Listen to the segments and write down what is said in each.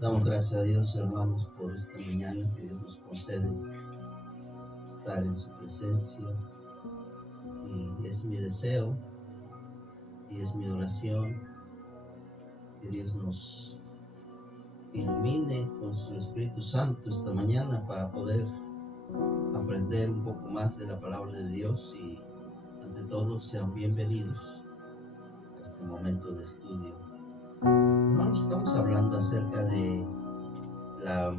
Damos gracias a Dios, hermanos, por esta mañana que Dios nos concede estar en su presencia. Y es mi deseo y es mi oración que Dios nos ilumine con su Espíritu Santo esta mañana para poder aprender un poco más de la palabra de Dios, y ante todo sean bienvenidos a este momento de estudio. Hermanos, estamos hablando acerca de la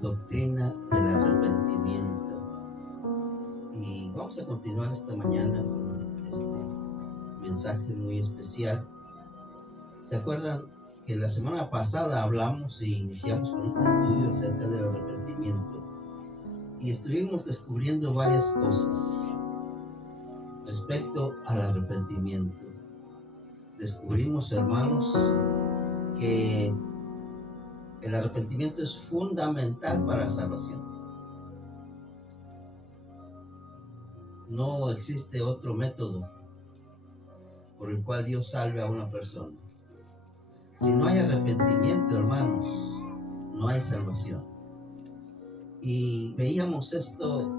doctrina del arrepentimiento, y vamos a continuar esta mañana con este mensaje muy especial. ¿Se acuerdan que la semana pasada hablamos y iniciamos con este estudio acerca del arrepentimiento? Y estuvimos descubriendo varias cosas respecto al arrepentimiento. Descubrimos, hermanos, que el arrepentimiento es fundamental para la salvación. No existe otro método por el cual Dios salve a una persona. Si no hay arrepentimiento, hermanos, no hay salvación. Y veíamos esto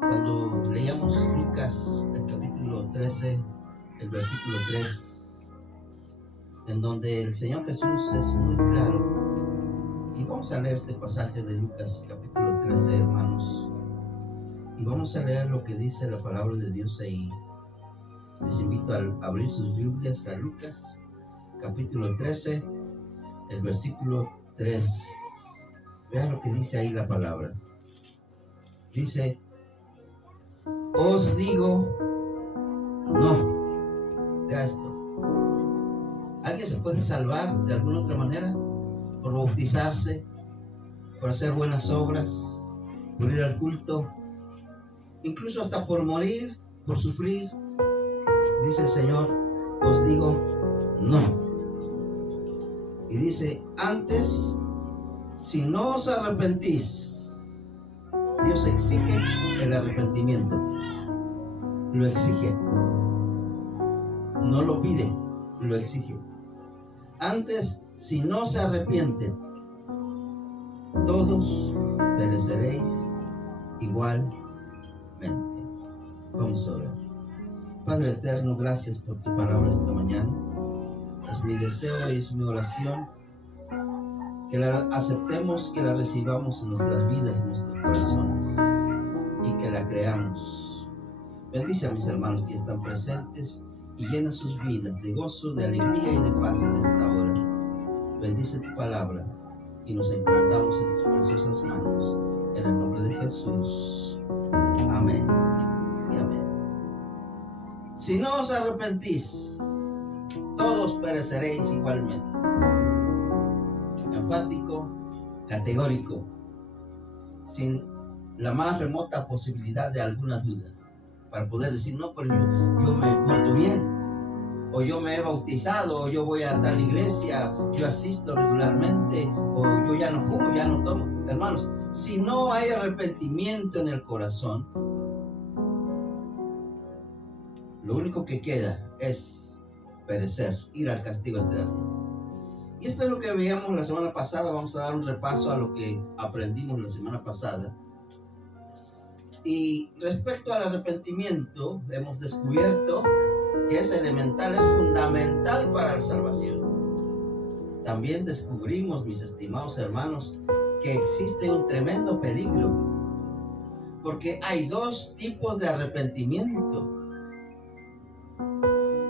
cuando leíamos Lucas, el capítulo 13, el versículo 3, en donde el Señor Jesús es muy claro. Y vamos a leer este pasaje de Lucas, capítulo 13, hermanos. Y vamos a leer lo que dice la palabra de Dios ahí. Les invito a abrir sus Biblias a Lucas, capítulo 13, el versículo 3. Vean lo que dice ahí la palabra. Dice: os digo, no. Vea esto. ¿Alguien se puede salvar de alguna otra manera? Por bautizarse, por hacer buenas obras, por ir al culto, incluso hasta por morir, por sufrir. Dice el Señor: os digo, no. Y dice: antes, si no os arrepentís. Dios exige el arrepentimiento. Lo exige. No lo pide, lo exige. Antes, si no se arrepienten, todos pereceréis igualmente. Vamos a orar. Padre eterno, gracias por tu palabra esta mañana. Es mi deseo y es mi oración que la aceptemos, que la recibamos en nuestras vidas, en nuestros corazones, y que la creamos. Bendice a mis hermanos que están presentes y llena sus vidas de gozo, de alegría y de paz en esta hora. Bendice tu palabra y nos encomendamos en tus preciosas manos, en el nombre de Jesús. Amén y amén. Si no os arrepentís, todos pereceréis igualmente. Enfático, categórico, sin la más remota posibilidad de alguna duda, para poder decir: no, pero yo me porto bien, o yo me he bautizado, o yo voy a tal iglesia, yo asisto regularmente, o yo ya no fumo, ya no tomo. Hermanos, si no hay arrepentimiento en el corazón, lo único que queda es perecer, ir al castigo eterno. Y esto es lo que veíamos la semana pasada. Vamos a dar un repaso a lo que aprendimos la semana pasada. Y respecto al arrepentimiento, hemos descubierto que es elemental, es fundamental para la salvación. También descubrimos, mis estimados hermanos, que existe un tremendo peligro, porque hay dos tipos de arrepentimiento.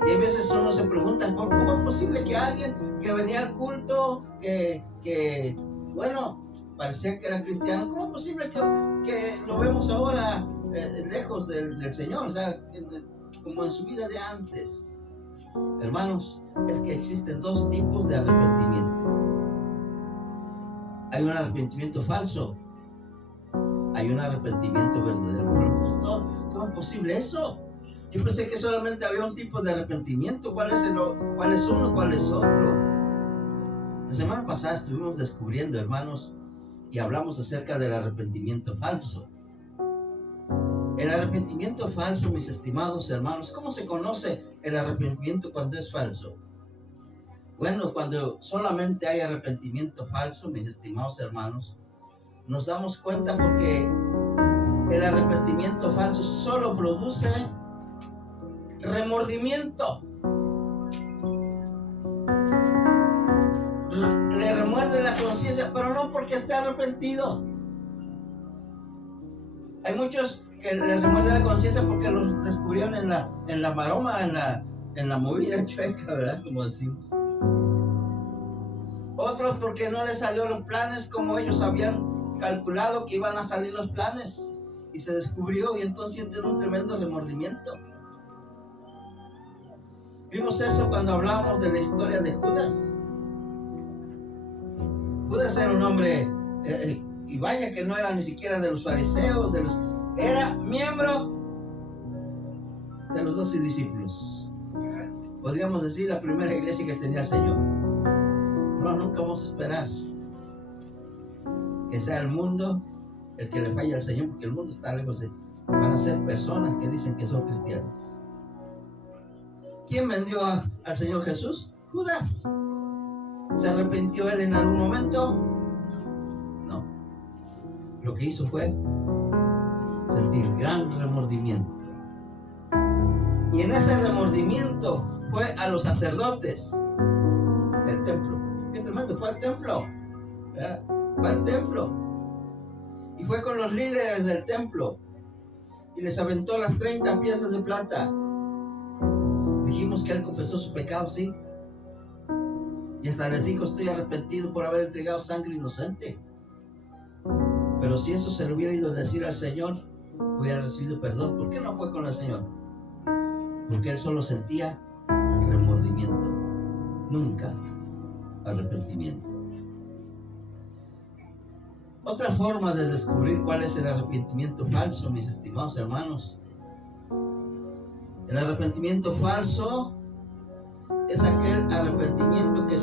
Y a veces uno se pregunta: ¿cómo es posible que alguien que venía al culto, que bueno, parecía que era cristiano, cómo es posible que lo vemos ahora lejos del Señor? O sea, como en su vida de antes. Hermanos, es que existen dos tipos de arrepentimiento. Hay un arrepentimiento falso, hay un arrepentimiento verdadero. Pero pastor, ¿cómo es posible eso? Yo pensé que solamente había un tipo de arrepentimiento. ¿Cuál es uno? ¿Cuál es otro? La semana pasada estuvimos descubriendo, hermanos, y hablamos acerca del arrepentimiento falso. El arrepentimiento falso, mis estimados hermanos, ¿cómo se conoce el arrepentimiento cuando es falso? Bueno, cuando solamente hay arrepentimiento falso, mis estimados hermanos, nos damos cuenta porque el arrepentimiento falso solo produce remordimiento. Le remuerde la conciencia, pero no porque esté arrepentido. Hay muchos que les remuerde la conciencia porque los descubrieron en la maroma, en la movida chueca, ¿verdad? Como decimos. Otros porque no les salió los planes como ellos habían calculado que iban a salir los planes. Y se descubrió y entonces sienten un tremendo remordimiento. Vimos eso cuando hablábamos de la historia de Judas. Judas era un hombre, y vaya que no era ni siquiera de los fariseos, era miembro de los 12 discípulos. Podríamos decir la primera iglesia que tenía el Señor. No, nunca vamos a esperar que sea el mundo el que le falle al Señor, porque el mundo está lejos de... Van a ser personas que dicen que son cristianos. ¿Quién vendió al Señor Jesús? Judas. ¿Se arrepintió él en algún momento? No. Lo que hizo fue sentir gran remordimiento. Y en ese remordimiento fue a los sacerdotes del templo. Qué tremendo, fue al templo. ¿Verdad? Fue al templo. Y fue con los líderes del templo. Y les aventó las 30 piezas de plata. Dijimos que él confesó su pecado, sí. Y hasta les dijo, estoy arrepentido por haber entregado sangre inocente. Pero si eso se lo hubiera ido a decir al Señor, hubiera recibido perdón. ¿Por qué no fue con el Señor? Porque él solo sentía remordimiento, nunca arrepentimiento. Otra forma de descubrir cuál es el arrepentimiento falso, mis estimados hermanos. El arrepentimiento falso es aquel arrepentimiento que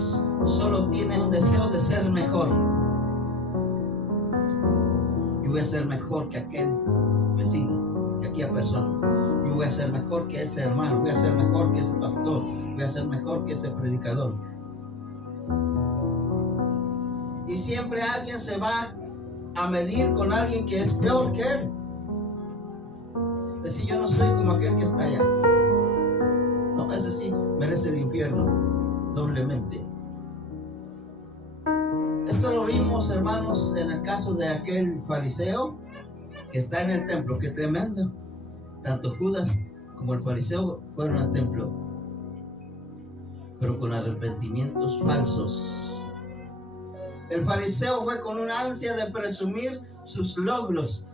solo tiene un deseo de ser mejor. Yo voy a ser mejor que aquel vecino, que aquella persona. Yo voy a ser mejor que ese hermano, voy a ser mejor que ese pastor, voy a ser mejor que ese predicador. Y siempre alguien se va a medir con alguien que es peor que él. Es decir, yo no soy como aquel que está allá. No, ese sí merece el infierno doblemente. Esto lo vimos, hermanos, en el caso de aquel fariseo que está en el templo. Qué tremendo. Tanto Judas como el fariseo fueron al templo, pero con arrepentimientos falsos. El fariseo fue con una ansia de presumir sus logros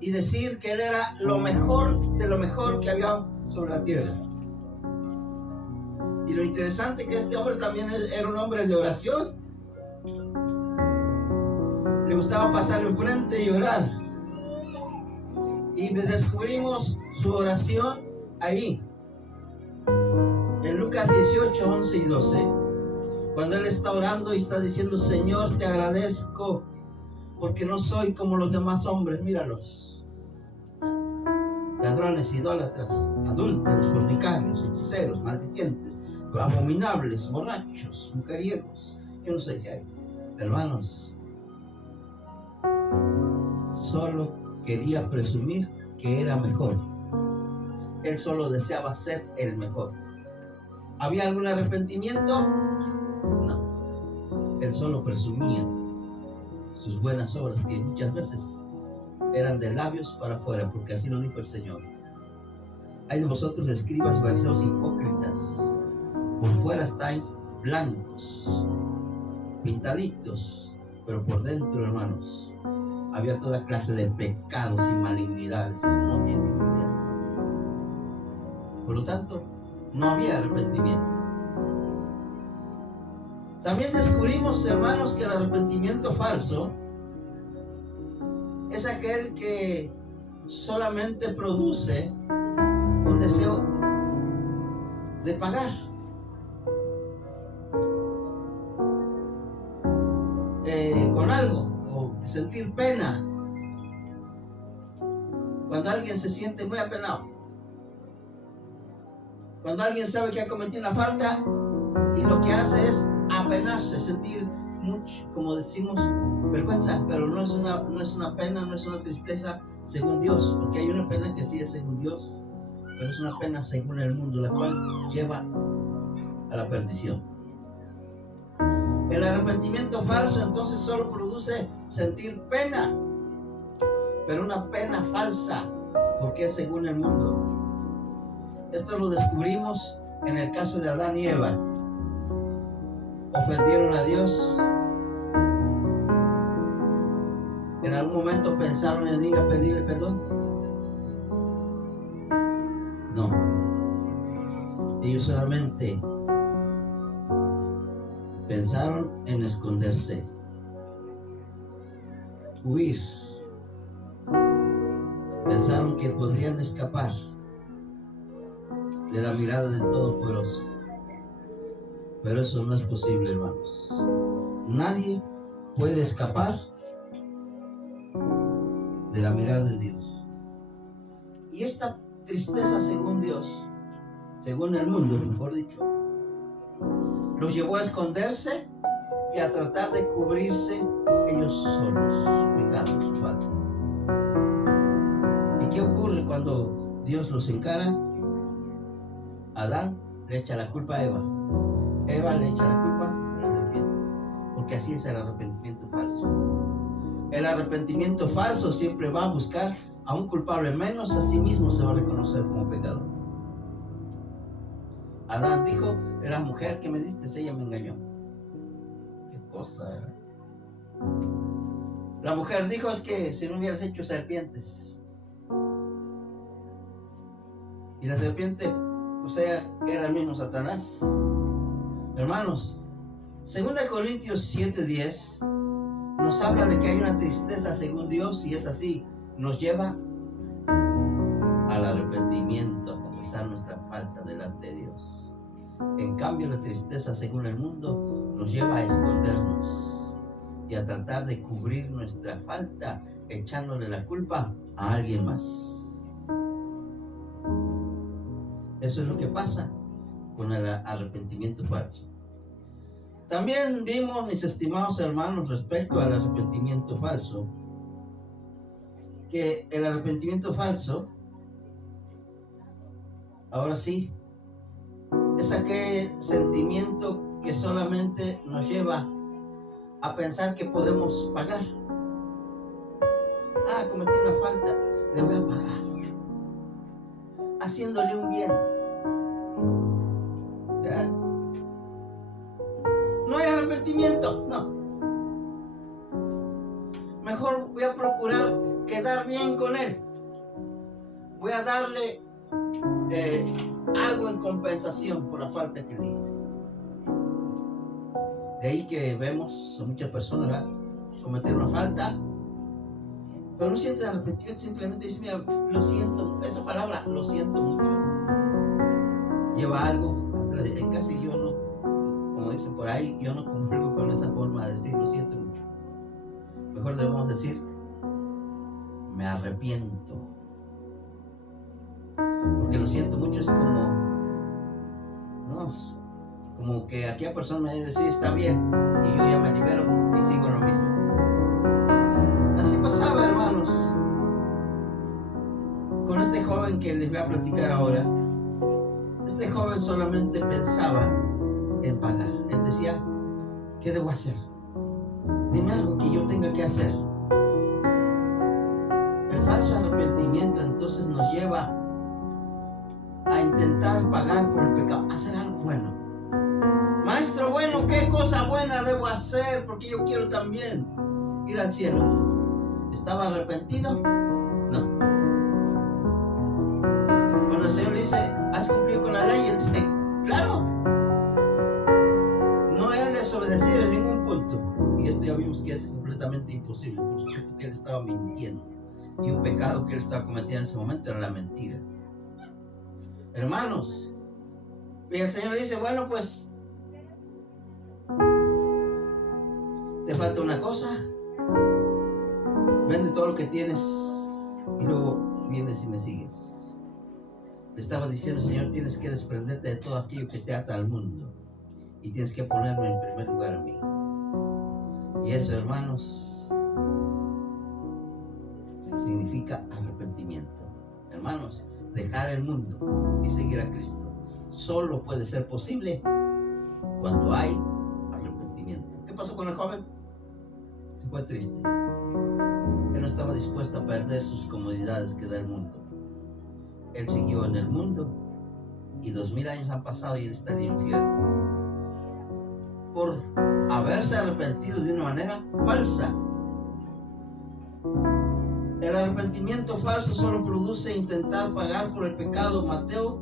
y decir que él era lo mejor de lo mejor que había sobre la tierra. Y lo interesante es que este hombre también era un hombre de oración. Le gustaba pasar enfrente y orar. Y descubrimos su oración ahí, en Lucas 18, 11 y 12. Cuando él está orando y está diciendo, Señor, te agradezco porque no soy como los demás hombres, míralos. Ladrones, idólatras, adúlteros, fornicarios, hechiceros, maldicientes, abominables, borrachos, mujeriegos, yo no sé qué hay. Hermanos, solo quería presumir que era mejor. Él solo deseaba ser el mejor. ¿Había algún arrepentimiento? No. Él solo presumía sus buenas obras, que muchas veces eran de labios para afuera, porque así lo dijo el Señor. Hay de vosotros, escribas, fariseos hipócritas, por fuera estáis blancos, pintaditos, pero por dentro, hermanos, había toda clase de pecados y malignidades que no tienen idea. Por lo tanto, no había arrepentimiento. También descubrimos, hermanos, que el arrepentimiento falso es aquel que solamente produce un deseo de pagar. Con algo, o sentir pena. Cuando alguien se siente muy apenado. Cuando alguien sabe que ha cometido una falta Y lo que hace es apenarse, sentir mucho, como decimos, vergüenza, pero no es una pena, no es una tristeza según Dios, porque hay una pena que sí es según Dios, pero es una pena según el mundo, la cual lleva a la perdición. El arrepentimiento falso entonces solo produce sentir pena, pero una pena falsa, porque es según el mundo. Esto lo descubrimos en el caso de Adán y Eva. Ofendieron a Dios. En algún momento pensaron en ir a pedirle perdón. No. Ellos solamente pensaron en esconderse, huir. Pensaron que podrían escapar de la mirada del Todopoderoso. Pero eso no es posible, hermanos. Nadie puede escapar de la mirada de Dios. Y esta tristeza según Dios, según el mundo, mejor dicho, los llevó a esconderse y a tratar de cubrirse ellos solos su pecado, su falta. ¿Y qué ocurre cuando Dios los encara? Adán le echa la culpa a Eva. Eva le echa la culpa a la serpiente. Porque así es el arrepentimiento falso. El arrepentimiento falso siempre va a buscar a un culpable, menos a sí mismo se va a reconocer como pecador. Adán dijo: la mujer que me diste, ella me engañó. Qué cosa era. La mujer dijo: es que si no hubieras hecho serpientes. Y la serpiente, o sea, era el mismo Satanás. Hermanos, 2 Corintios 7:10 nos habla de que hay una tristeza según Dios, y es así, nos lleva al arrepentimiento, a confesar nuestra falta delante de Dios. En cambio, la tristeza según el mundo nos lleva a escondernos y a tratar de cubrir nuestra falta echándole la culpa a alguien más. Eso es lo que pasa con el arrepentimiento falso. También vimos, mis estimados hermanos, respecto al arrepentimiento falso, que el arrepentimiento falso, ahora sí, es aquel sentimiento que solamente nos lleva a pensar que podemos pagar. Cometí una falta, le voy a pagar, haciéndole un bien. ¿Ya? No hay arrepentimiento, no. Mejor voy a procurar quedar bien con él. Voy a darle algo en compensación por la falta que le hice. De ahí que vemos a muchas personas, ¿verdad?, cometer una falta, pero no sienten arrepentimiento, simplemente dicen: mira, lo siento. Esa palabra, lo siento mucho, lleva algo atrás. Casi yo no, como dicen por ahí, yo no comulgo con esa forma de decir lo siento mucho. Mejor debemos decir: me arrepiento. Porque lo siento mucho es como, no, como que aquella persona me debe decir: está bien, y yo ya me libero y sigo lo mismo. Así pasaba, hermanos, con este joven que les voy a platicar ahora. Este joven solamente pensaba en pagar. Él decía: ¿qué debo hacer? Dime algo que yo tenga que hacer. El falso arrepentimiento entonces nos lleva a intentar pagar por el pecado, hacer algo bueno. Maestro bueno, ¿qué cosa buena debo hacer? Porque yo quiero también ir al cielo. ¿Estaba arrepentido? No. Cuando el Señor le dice: ¿has cumplido con la ley? Él dice: claro. No he desobedecido en ningún punto. Y esto ya vimos que es completamente imposible. Por supuesto que él estaba mintiendo. Y un pecado que él estaba cometiendo en ese momento era la mentira. Hermanos, y el Señor le dice: bueno, pues te falta una cosa. Vende todo lo que tienes y luego vienes y me sigues. Le estaba diciendo: Señor, tienes que desprenderte de todo aquello que te ata al mundo y tienes que ponerme en primer lugar a mí. Y eso, hermanos, significa arrepentimiento. Hermanos, dejar el mundo y seguir a Cristo solo puede ser posible cuando hay arrepentimiento. ¿Qué pasó con el joven? Se fue triste. Él no estaba dispuesto a perder sus comodidades que da el mundo. Él siguió en el mundo y 2000 años han pasado y él está en el infierno por haberse arrepentido de una manera falsa. El arrepentimiento falso solo produce intentar pagar por el pecado. Mateo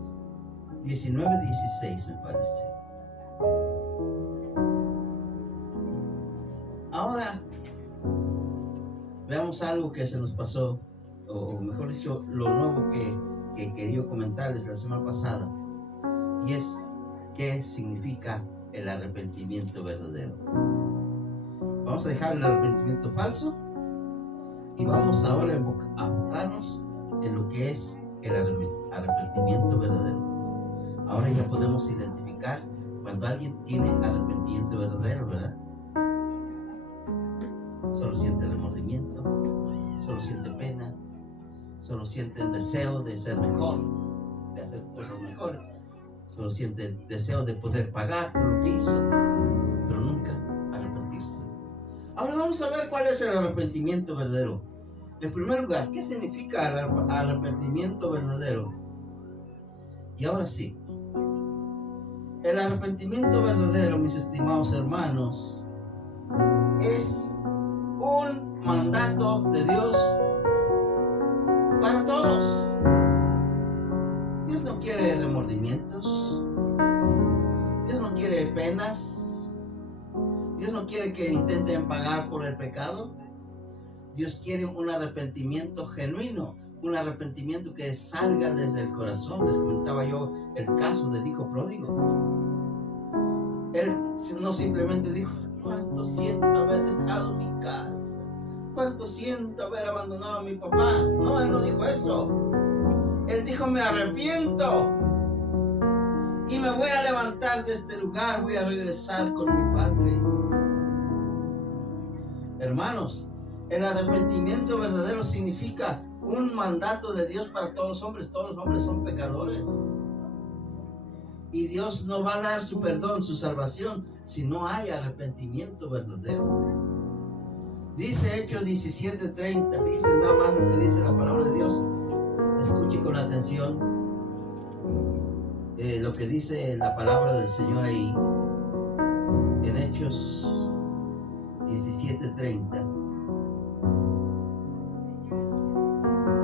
19:16 me parece. Ahora veamos algo que se nos pasó, o mejor dicho, lo nuevo que quería comentarles la semana pasada, y es qué significa el arrepentimiento verdadero. Vamos a dejar el arrepentimiento falso y vamos ahora a enfocarnos en lo que es el arrepentimiento verdadero. Ahora ya podemos identificar cuando alguien tiene arrepentimiento verdadero, ¿verdad? Solo siente remordimiento, solo siente pena, solo siente el deseo de ser mejor, de hacer cosas mejores, solo siente el deseo de poder pagar por lo que hizo, pero nunca arrepentirse. Ahora vamos a ver cuál es el arrepentimiento verdadero. En primer lugar, ¿qué significa el arrepentimiento verdadero? Y ahora sí, el arrepentimiento verdadero, mis estimados hermanos, es un mandato de Dios para todos. Dios no quiere remordimientos, Dios no quiere penas, Dios no quiere que intenten pagar por el pecado. Dios quiere un arrepentimiento genuino, un arrepentimiento que salga desde el corazón. Les comentaba yo el caso del hijo pródigo. Él no simplemente dijo: cuánto siento haber dejado mi casa, cuánto siento haber abandonado a mi papá. No, él no dijo eso. Él dijo: me arrepiento y me voy a levantar de este lugar, voy a regresar con mi padre. Hermanos, el arrepentimiento verdadero significa un mandato de Dios para todos los hombres. Todos los hombres son pecadores. Y Dios no va a dar su perdón, su salvación, si no hay arrepentimiento verdadero. Dice Hechos 17:30, fíjense nada más lo que dice la palabra de Dios. Escuche con atención lo que dice la palabra del Señor ahí, en Hechos 17:30.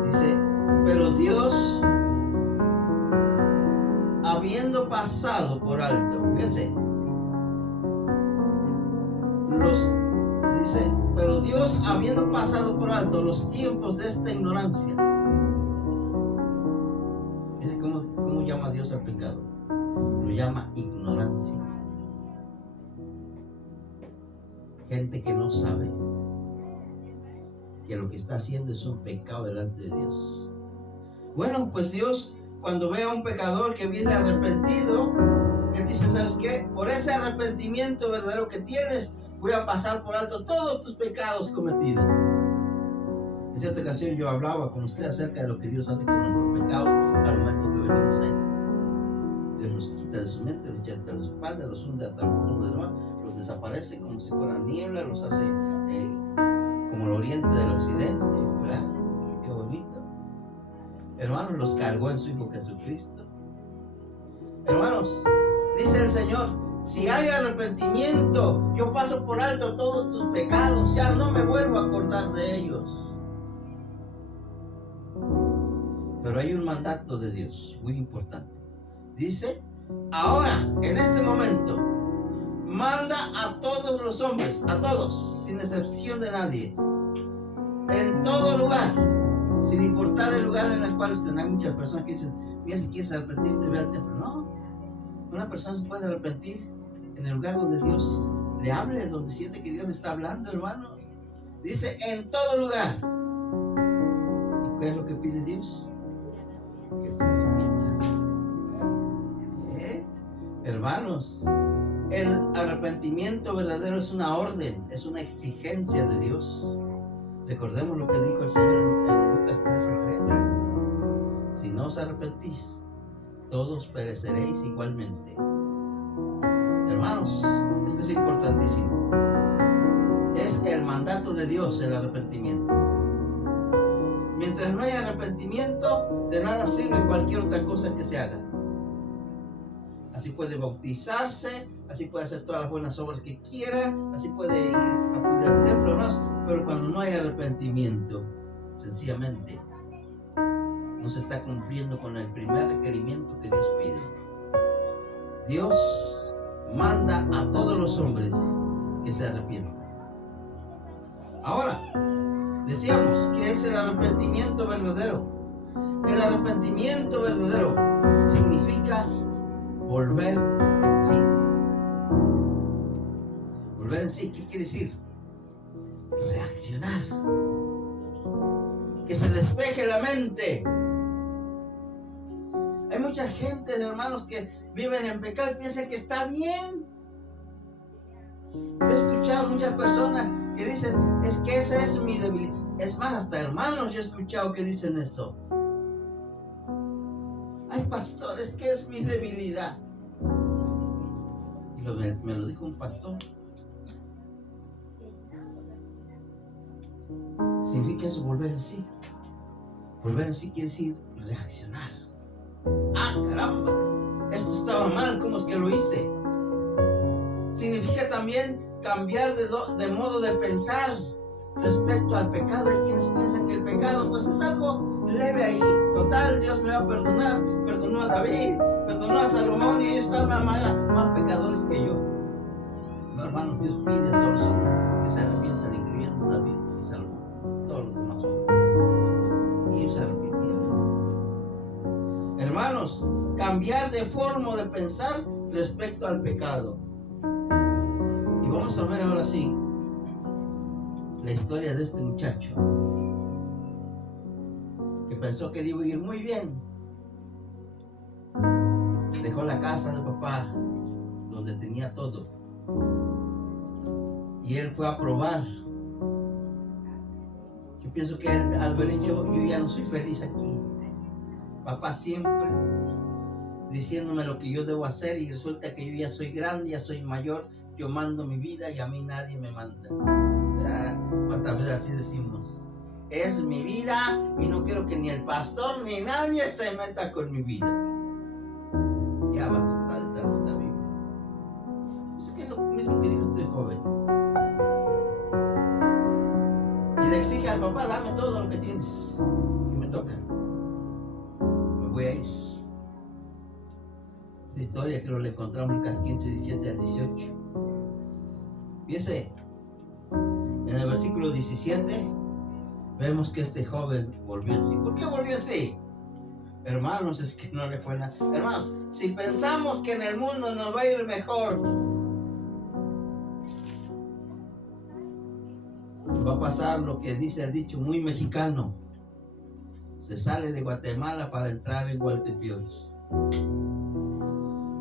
Dice: pero Dios, habiendo pasado por alto, fíjense, dice, pero Dios, habiendo pasado por alto los tiempos de esta ignorancia. Fíjense cómo llama Dios al pecado. Lo llama ignorancia. Gente que no sabe que lo que está haciendo es un pecado delante de Dios. Bueno, pues Dios, cuando ve a un pecador que viene arrepentido, Él dice: ¿sabes qué? Por ese arrepentimiento verdadero que tienes, voy a pasar por alto todos tus pecados cometidos. En cierta ocasión yo hablaba con usted acerca de lo que Dios hace con nuestros pecados al momento que venimos a Él. Dios los quita de su mente, los echa de su espalda, los hunde hasta el fondo del mar, los desaparece como si fuera niebla, los hace como el oriente del occidente, ¿verdad? Qué bonito. Hermanos, los cargó en su Hijo Jesucristo. Hermanos, dice el Señor: si hay arrepentimiento, yo paso por alto todos tus pecados, ya no me vuelvo a acordar de ellos. Pero hay un mandato de Dios muy importante. Dice: ahora, en este momento, manda a todos los hombres, a todos, sin excepción de nadie, en todo lugar, sin importar el lugar en el cual estén. Hay muchas personas que dicen: mira, si quieres arrepentirte, ve al templo. No, una persona se puede arrepentir en el lugar donde Dios le hable, donde siente que Dios le está hablando, hermanos. Dice: en todo lugar. ¿Y qué es lo que pide Dios? Que se arrepientan. Hermanos, El arrepentimiento verdadero es una orden, es una exigencia de Dios. Recordemos lo que dijo el Señor en Lucas 13:3. Si no os arrepentís, todos pereceréis igualmente. Hermanos, esto es importantísimo. Es el mandato de Dios el arrepentimiento. Mientras no haya arrepentimiento, de nada sirve cualquier otra cosa que se haga. Así puede bautizarse, así puede hacer todas las buenas obras que quiera, así puede ir a acudir al templo, ¿no? Pero cuando no hay arrepentimiento, sencillamente no se está cumpliendo con el primer requerimiento que Dios pide. Dios manda a todos los hombres que se arrepientan. Ahora, decíamos que es el arrepentimiento verdadero. El arrepentimiento verdadero significa volver en sí. Volver en sí, ¿qué quiere decir? Reaccionar. Que se despeje la mente. Hay mucha gente, hermanos, que viven en pecado y piensan que está bien. Yo he escuchado muchas personas que dicen, es que esa es mi debilidad. Es más, hasta hermanos yo he escuchado que dicen eso. Ay, pastor, es que es mi debilidad. Y me lo dijo un pastor. Significa eso, volver en sí. Volver en sí quiere decir reaccionar. Ah, caramba, esto estaba mal, ¿cómo es que lo hice? Significa también cambiar de modo de pensar respecto al pecado. Hay quienes piensan que el pecado pues es algo leve ahí. Total, Dios me va a perdonar. Perdonó a David, perdonó a Salomón y ellos están más pecadores que yo. No, hermanos, Dios pide a todos los hombres que se arrepientan, incluyendo a David y Salomón, todos los demás hombres. Y ellos se arrepintieron. Hermanos, cambiar de forma de pensar respecto al pecado. Y vamos a ver ahora sí la historia de este muchacho que pensó que le iba a ir muy bien. Dejó la casa de papá donde tenía todo y él fue a probar. Yo pienso que él, al haber dicho, yo ya no soy feliz aquí, papá siempre diciéndome lo que yo debo hacer, y resulta que yo ya soy grande, ya soy mayor, yo mando mi vida y a mí nadie me manda. ¿Cuántas veces así decimos? Es mi vida y no quiero que ni el pastor ni nadie se meta con mi vida. Ya vamos a estar de la Biblia. Eso que es lo mismo que dijo este joven. Y le exige al papá, dame todo lo que tienes, y me toca, me voy a ir. Esta historia creo que la encontramos en Lucas 15, 17 al 18. Fíjese, en el versículo 17 vemos que este joven volvió en sí. ¿Por qué volvió en sí? Hermanos, es que no le fue nada. Hermanos, si pensamos que en el mundo nos va a ir mejor, va a pasar lo que dice el dicho muy mexicano: se sale de Guatemala para entrar en Gualtepeores.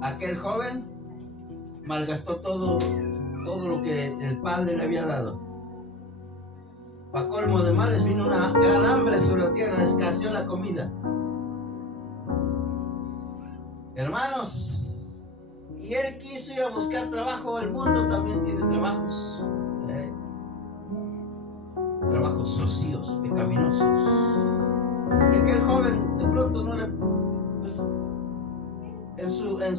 Aquel joven malgastó todo lo que el padre le había dado. Para colmo de males, vino una gran hambre sobre la tierra, escaseó la comida. Hermanos, y él quiso ir a buscar trabajo. El mundo también tiene trabajos, trabajos sucios, pecaminosos. Y aquel joven de pronto no le, pues, en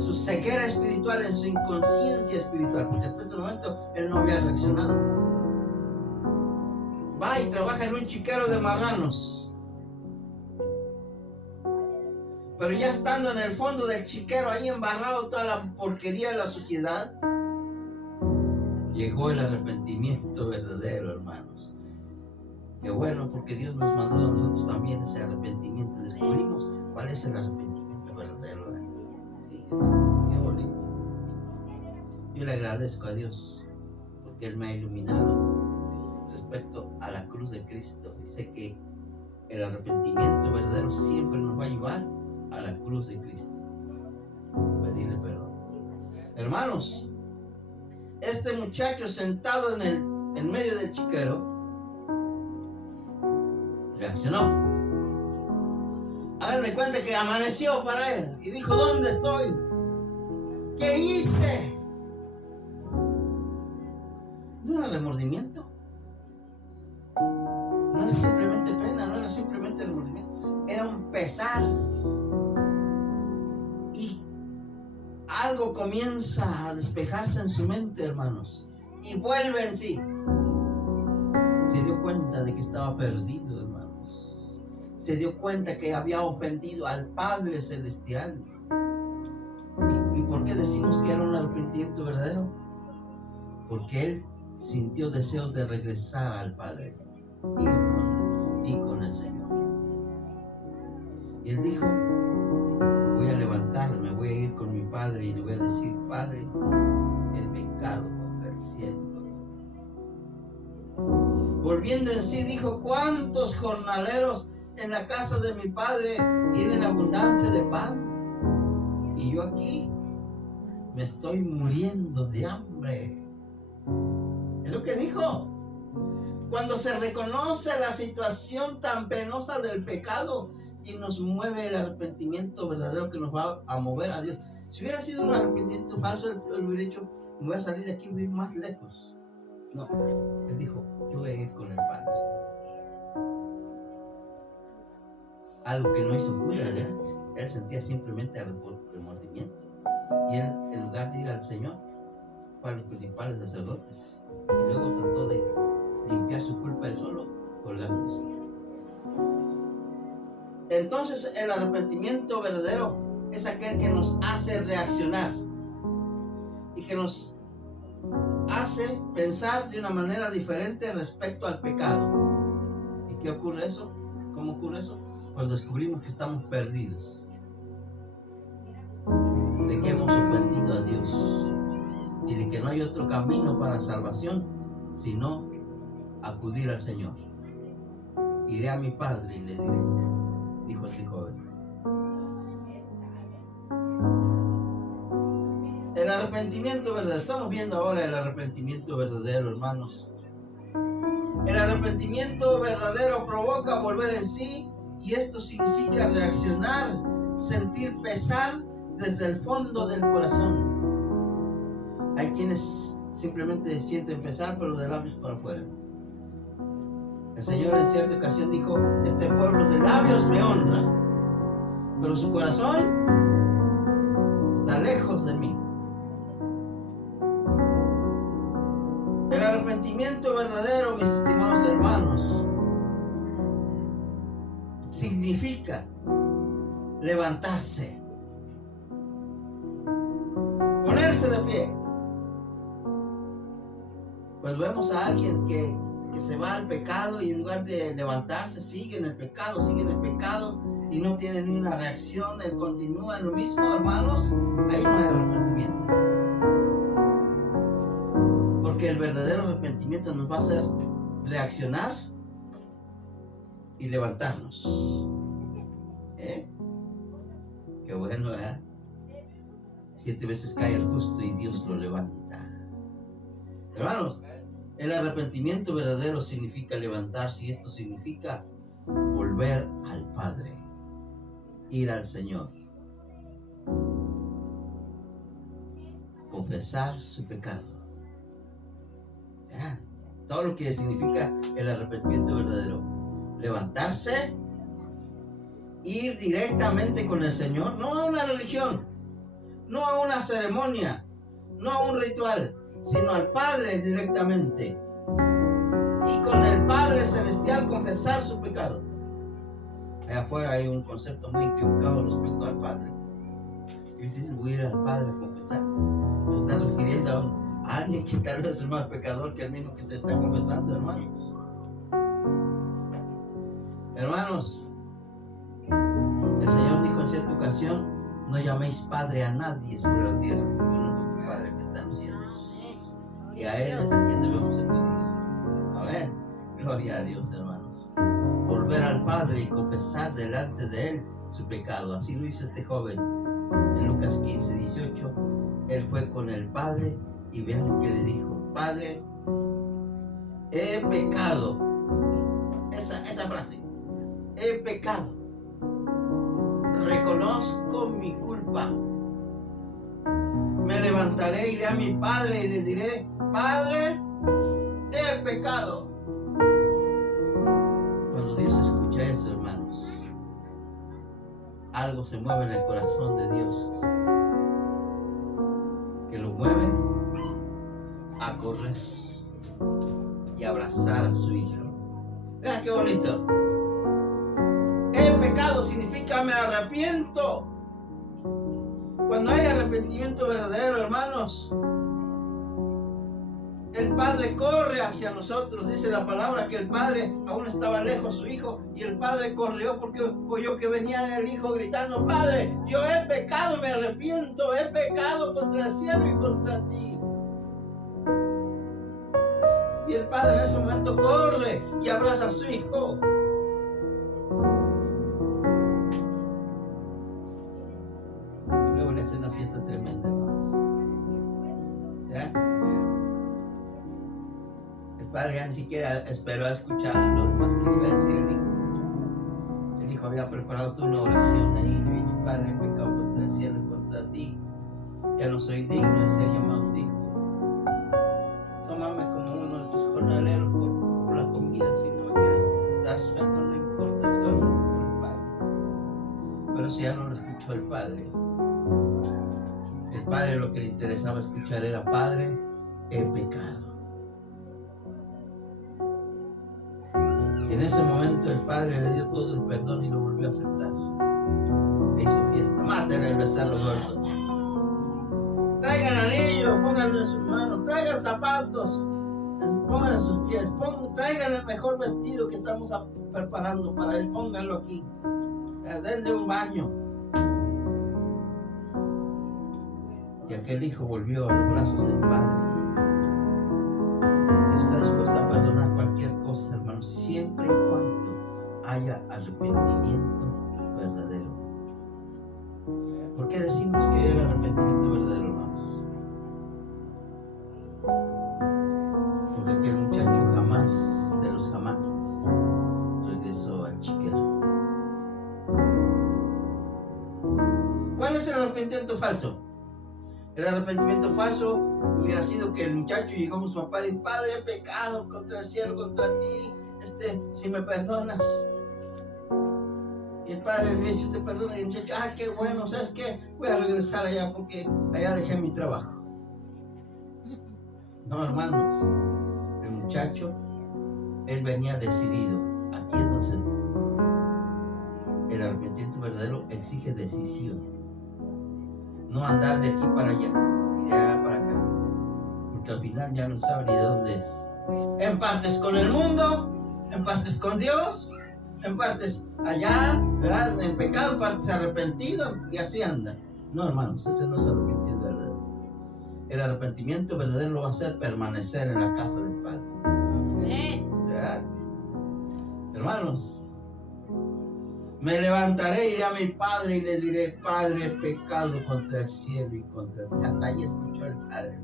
su ceguera espiritual, en su inconsciencia espiritual, porque hasta este momento él no había reaccionado, va y trabaja en un chiquero de marranos. Pero ya estando en el fondo del chiquero, ahí embarrado toda la porquería de la sociedad, llegó el arrepentimiento verdadero, hermanos. Qué bueno, porque Dios nos mandó a nosotros también ese arrepentimiento. Descubrimos cuál es el arrepentimiento verdadero. Sí, qué bonito. Yo le agradezco a Dios porque Él me ha iluminado respecto a la cruz de Cristo. Y sé que el arrepentimiento verdadero siempre nos va a llevar a la cruz de Cristo, pedirle perdón. Hermanos, este muchacho sentado en medio del chiquero reaccionó. Hagan de cuenta que amaneció para él y dijo: ¿dónde estoy? ¿Qué hice? No era remordimiento, no era simplemente pena, no era simplemente remordimiento, era un pesar. Y algo comienza a despejarse en su mente, hermanos, y vuelve en sí. Se dio cuenta de que estaba perdido, hermanos. Se dio cuenta que había ofendido al Padre Celestial. ¿Y por qué decimos que era un arrepentimiento verdadero? Porque él sintió deseos de regresar al Padre y con el Señor. Y él dijo: voy a levantarme, voy a ir con mi Padre y le voy a decir: Padre, he pecado contra el cielo. Volviendo en sí, dijo: ¿cuántos jornaleros en la casa de mi Padre tienen abundancia de pan? Y yo aquí me estoy muriendo de hambre. Es lo que dijo. Cuando se reconoce la situación tan penosa del pecado y nos mueve el arrepentimiento verdadero que nos va a mover a Dios. Si hubiera sido un arrepentimiento falso, él hubiera dicho: me voy a salir de aquí, voy a ir más lejos. No, él dijo: yo voy a ir con el Padre. Algo que no hizo Judas, ¿verdad? Él sentía simplemente remordimiento. Y él, en lugar de ir al Señor, fue a los principales sacerdotes y luego trató de limpiar su culpa él solo, colgándose. Entonces, el arrepentimiento verdadero es aquel que nos hace reaccionar y que nos hace pensar de una manera diferente respecto al pecado. ¿Y qué ocurre eso? ¿Cómo ocurre eso? Cuando descubrimos que estamos perdidos, de que hemos ofendido a Dios y de que no hay otro camino para salvación sino acudir al Señor. Iré a mi Padre y le diré, dijo este joven. El arrepentimiento verdadero, estamos viendo ahora el arrepentimiento verdadero, hermanos. El arrepentimiento verdadero provoca volver en sí, y esto significa reaccionar, sentir pesar desde el fondo del corazón. Hay quienes simplemente sienten pesar, pero de labios para afuera. El Señor en cierta ocasión dijo: este pueblo de labios me honra, pero su corazón está lejos de mí. El arrepentimiento verdadero, mis estimados hermanos, significa levantarse, ponerse de pie. Cuando vemos a alguien que se va al pecado y en lugar de levantarse sigue en el pecado y no tiene ni una reacción, él continúa en lo mismo, hermanos, ahí no hay arrepentimiento. Porque el verdadero arrepentimiento nos va a hacer reaccionar y levantarnos. Qué bueno, ¿eh? 7 veces cae el justo y Dios lo levanta. Hermanos, el arrepentimiento verdadero significa levantarse, y esto significa volver al Padre, ir al Señor, confesar su pecado. Vean, todo lo que significa el arrepentimiento verdadero: levantarse, ir directamente con el Señor, no a una religión, no a una ceremonia, no a un ritual, sino al Padre directamente, y con el Padre Celestial confesar su pecado. Allá afuera hay un concepto muy equivocado respecto al Padre. Y dicen: voy a ir al Padre a confesar. Me están refiriendo a alguien que tal vez es más pecador que el mismo que se está confesando, hermanos. Hermanos, el Señor dijo en cierta ocasión: no llaméis Padre a nadie sobre la tierra, porque uno es vuestro Padre que está en los cielos, y a Él es a quien debemos acudir. Amén. Gloria a Dios, hermanos. Volver al Padre y confesar delante de Él su pecado. Así lo hizo este joven en Lucas 15:18. Él fue fue con el padre y vean lo que le dijo: Padre, he pecado. Esa frase: he pecado. Reconozco mi culpa. Me levantaré, iré a mi padre y le diré: Padre, he pecado. Cuando Dios escucha eso, hermanos, algo se mueve en el corazón de Dios, que lo mueve a correr y abrazar a su hijo. Vean qué bonito. He pecado significa me arrepiento. Cuando hay arrepentimiento verdadero, hermanos, el Padre corre hacia nosotros. Dice la palabra que el Padre aún estaba lejos, su hijo, y el Padre corrió porque oyó que venía el hijo gritando: Padre, yo he pecado, me arrepiento, he pecado contra el cielo y contra ti. Y el Padre en ese momento corre y abraza a su hijo. Luego le hace una fiesta tremenda, hermanos. ¿Ya? El Padre ya ni siquiera esperó a escuchar lo demás que le iba a decir el hijo. El hijo había preparado toda una oración ahí. Le había dicho: Padre, he pecado contra el cielo y contra ti. Ya no soy digno de ser llamado tu hijo. Tómame como uno de tus jornaleros por la comida. Si no me quieres dar sueldo, no importa, solamente por el Padre. Pero si ya no lo escuchó el Padre lo que le interesaba escuchar era: Padre, he pecado. Y en ese momento el Padre le dio todo el perdón y lo volvió a aceptar. Le hizo fiesta. Maten el becerro gordo. Traigan anillo, pónganlo en sus manos, traigan zapatos, pónganlo en sus pies, traigan el mejor vestido que estamos preparando para él, pónganlo aquí, denle un baño. Y aquel hijo volvió a los brazos del Padre. Dios está dispuesto a perdonar cualquier cosa, hermanos, siempre y cuando haya arrepentimiento verdadero. ¿Por qué decimos que era arrepentimiento verdadero, hermanos? Porque aquel muchacho jamás de los jamases regresó al chiquero. ¿Cuál es el arrepentimiento falso? El arrepentimiento falso hubiera sido que el muchacho llegó a su papá y dijo: Padre, he pecado contra el cielo, contra ti, si me perdonas. Y el padre le dice: te perdona. Y el muchacho: qué bueno, ¿sabes qué? Voy a regresar allá porque allá dejé mi trabajo. No, hermanos, el muchacho, él venía decidido. Aquí es donde el arrepentimiento verdadero exige decisión. No andar de aquí para allá y de allá para acá, porque al final ya no sabe ni de dónde es. En partes con el mundo, en partes con Dios, en partes allá, ¿verdad?, en pecado, en partes arrepentido, y así anda. No, hermanos, ese no es arrepentimiento verdadero. El arrepentimiento verdadero lo va a hacer permanecer en la casa del Padre. ¿Verdad? Hermanos, me levantaré, iré a mi padre y le diré: Padre, he pecado contra el cielo y contra ti. Hasta ahí escuchó el Padre.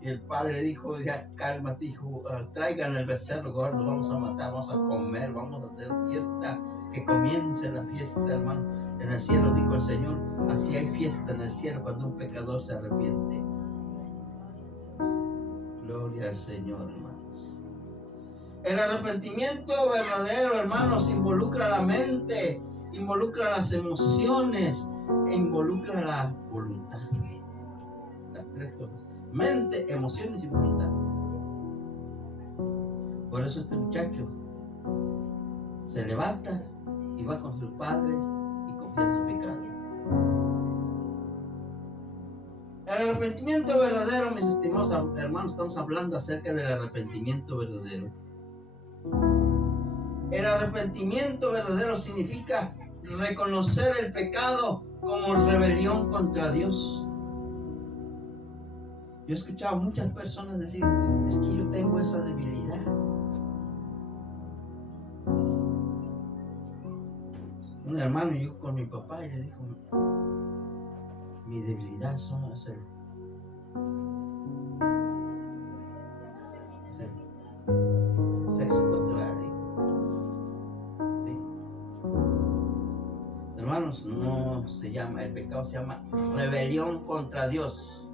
Y el Padre dijo: ya cálmate, hijo, traigan el becerro gordo, vamos a matar, vamos a comer, vamos a hacer fiesta, que comience la fiesta, hermano. En el cielo, dijo el Señor, así hay fiesta en el cielo cuando un pecador se arrepiente. Gloria al Señor, hermanos. El arrepentimiento verdadero, hermanos, involucra la mente, involucra las emociones e involucra la voluntad. Las tres cosas: mente, emociones y voluntad. Por eso este muchacho se levanta y va con su padre y confiesa su pecado. El arrepentimiento verdadero, mis estimados hermanos, estamos hablando acerca del arrepentimiento verdadero. El arrepentimiento verdadero significa reconocer el pecado como rebelión contra Dios. Yo he escuchado a muchas personas decir: es que yo tengo esa debilidad. Un hermano llegó con mi papá y le dijo: mi debilidad es Sexo opuesto a la ley. ¿Sí? Hermanos, no se llama, el pecado se llama rebelión contra Dios.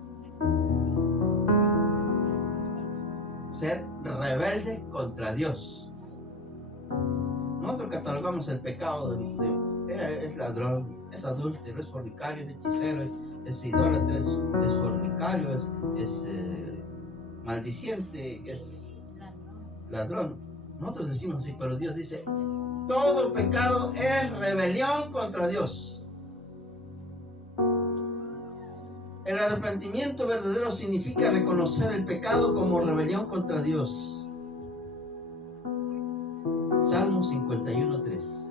Ser rebelde contra Dios. Nosotros catalogamos el pecado es ladrón, es adúltero, es fornicario, es hechicero, es idólatra, es fornicario, es maldiciente, es ladrón. Nosotros decimos así, pero Dios dice, todo pecado es rebelión contra Dios. El arrepentimiento verdadero significa reconocer el pecado como rebelión contra Dios. Salmo 51:3.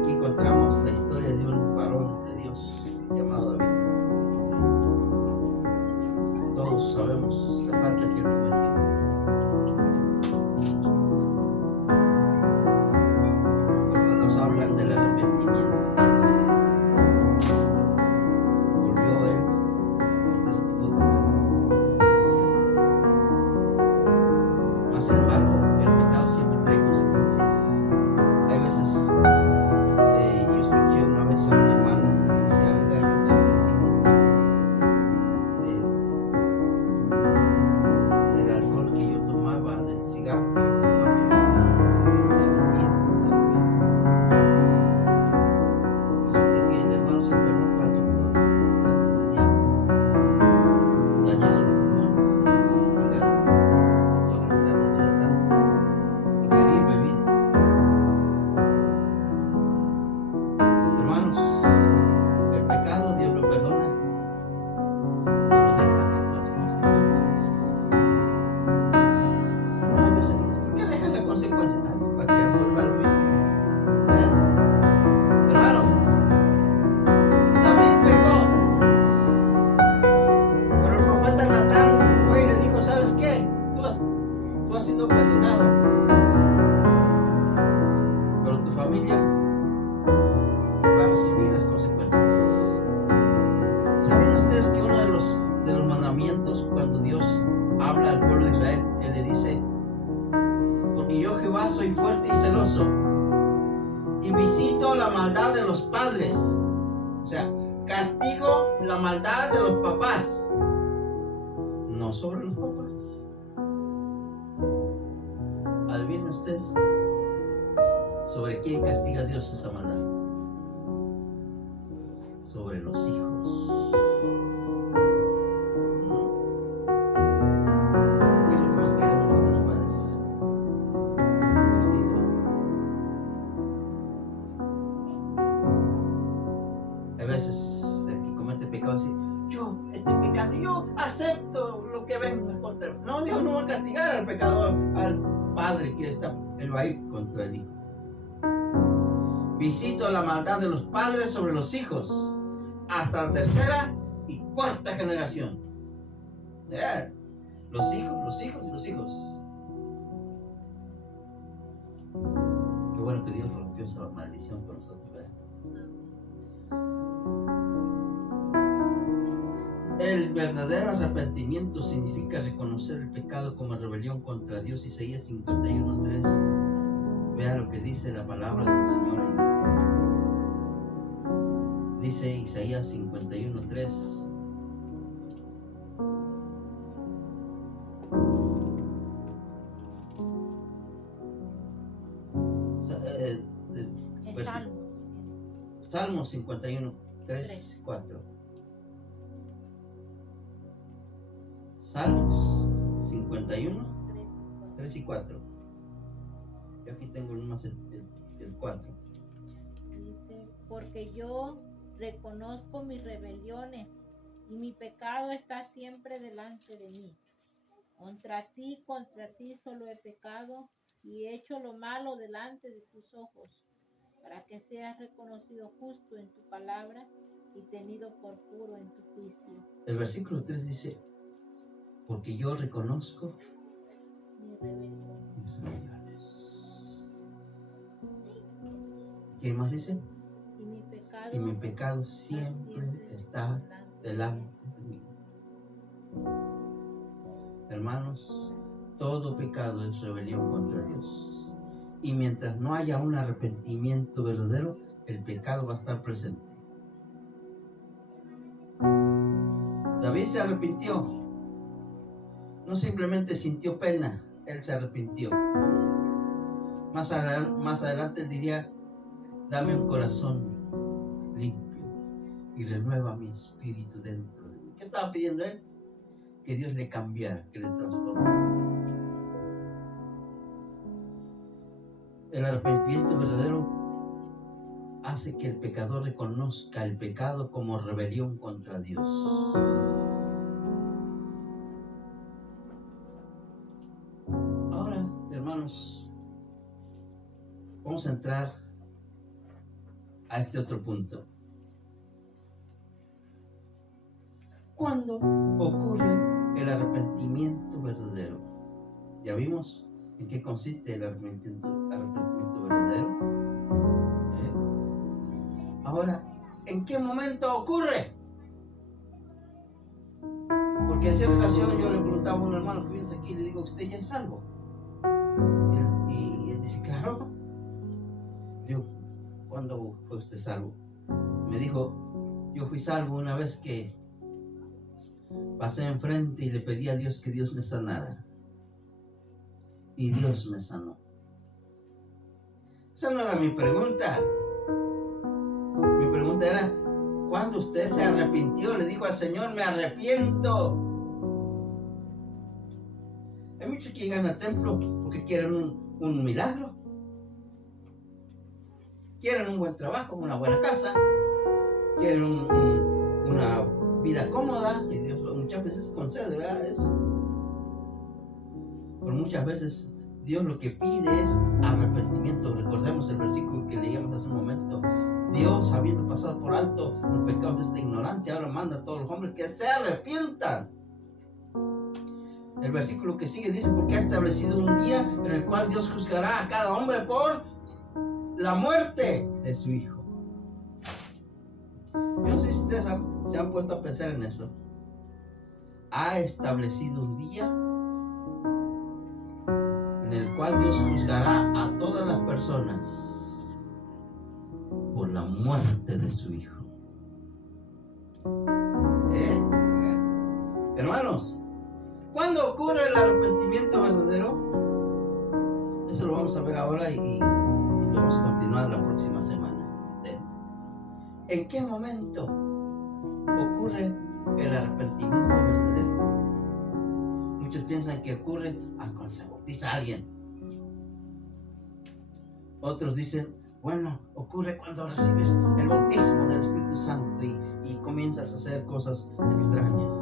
Aquí encontramos la historia de un varón de Dios llamado David. Todos sabemos la falta que él cometió. Pocos hablan del arrepentimiento. Volvió él a cometer este tipo de pecado. Mas sin embargo, el pecado siempre trae consecuencias. Hay veces, yo escuché una vez a un hermano que decía, oiga, yo me arrepentí mucho del alcohol que yo tomaba, del cigarro que yo fumaba. Me arrepiento. Resulta que el hermano se enfermó, fue al doctor, que tenía dañado los pulmones, el hígado, tolerante de tanto ingerir bebidas. Hermanos, el pecado Dios lo perdona, pero deja las consecuencias. No, a veces, ¿por qué dejan las consecuencias? Para que vuelva lo mismo. Hermanos, David pecó, pero el profeta Natán fue y le dijo, ¿sabes qué? Tú has sido perdonado, pero tu familia va a recibir las consecuencias. ¿Saben ustedes que uno de los mandamientos, cuando Dios habla al pueblo de Israel, Él le dice, porque yo Jehová soy fuerte y celoso, y visito la maldad de los padres? O sea, castigo la maldad de los papás, no sobre los papás. Adivinen ustedes sobre quién castiga Dios esa maldad. Sobre los hijos. ¿Qué es lo que más queremos nuestros padres? Nuestros hijos. A veces el que comete pecado dice, yo estoy pecando, yo acepto lo que venga contra mí. No, Dios no va a castigar al pecador, al padre que está, él va a ir contra el hijo. Visito la maldad de los padres sobre los hijos, hasta la tercera y cuarta generación. Los hijos y los hijos. Qué bueno que Dios rompió esa maldición con nosotros, ¿verdad? El verdadero arrepentimiento significa reconocer el pecado como rebelión contra Dios. Isaías 51:3. Vea lo que dice la palabra del Señor ahí. Dice Isaías 51:3. Salmos 51:3-4. Salmos 51:3-4. Yo aquí tengo nomás el 4. Dice, porque yo reconozco mis rebeliones y mi pecado está siempre delante de mí. Contra ti solo he pecado y he hecho lo malo delante de tus ojos, para que seas reconocido justo en tu palabra y tenido por puro en tu juicio. El versículo 3 dice, porque yo reconozco mis rebeliones. ¿Qué más dice? Y mi pecado siempre está delante de mí. Hermanos, todo pecado es rebelión contra Dios. Y mientras no haya un arrepentimiento verdadero, el pecado va a estar presente. David se arrepintió. No simplemente sintió pena, él se arrepintió. Más adelante él diría: dame un corazón limpio y renueva mi espíritu dentro de mí. ¿Qué estaba pidiendo él? Que Dios le cambiara, que le transformara. El arrepentimiento verdadero hace que el pecador reconozca el pecado como rebelión contra Dios. Ahora, hermanos, vamos a entrar a este otro punto. ¿Cuándo ocurre el arrepentimiento verdadero? Ya vimos en qué consiste el arrepentimiento verdadero. Ahora, ¿en qué momento ocurre? Porque en cierta ocasión yo le preguntaba a un hermano que viene aquí y le digo: ¿usted ya es salvo? Y él dice: claro. Le digo: ¿cuándo fue usted salvo? Me dijo: yo fui salvo una vez que pasé enfrente y le pedí a Dios que Dios me sanara. Y Dios me sanó. Esa no era mi pregunta. Mi pregunta era: ¿cuándo usted se arrepintió? Le dijo al Señor: me arrepiento. Hay muchos que llegan al templo porque quieren un milagro. Quieren un buen trabajo, una buena casa. Quieren una vida cómoda. Y Dios muchas veces concede, ¿verdad? Eso. Pero muchas veces Dios lo que pide es arrepentimiento. Recordemos el versículo que leíamos hace un momento. Dios, habiendo pasado por alto los pecados de esta ignorancia, ahora manda a todos los hombres que se arrepientan. El versículo que sigue dice: porque ha establecido un día en el cual Dios juzgará a cada hombre por la muerte de su hijo. Yo no sé si ustedes se han puesto a pensar en eso. Ha establecido un día en el cual Dios juzgará a todas las personas por la muerte de su hijo. Hermanos, ¿cuándo ocurre el arrepentimiento verdadero? Eso lo vamos a ver ahora y lo vamos a continuar la próxima semana. ¿En qué momento ocurre el arrepentimiento verdadero? Muchos piensan que ocurre cuando se bautiza a alguien. Otros dicen: bueno, ocurre cuando recibes el bautismo del Espíritu Santo y comienzas a hacer cosas extrañas.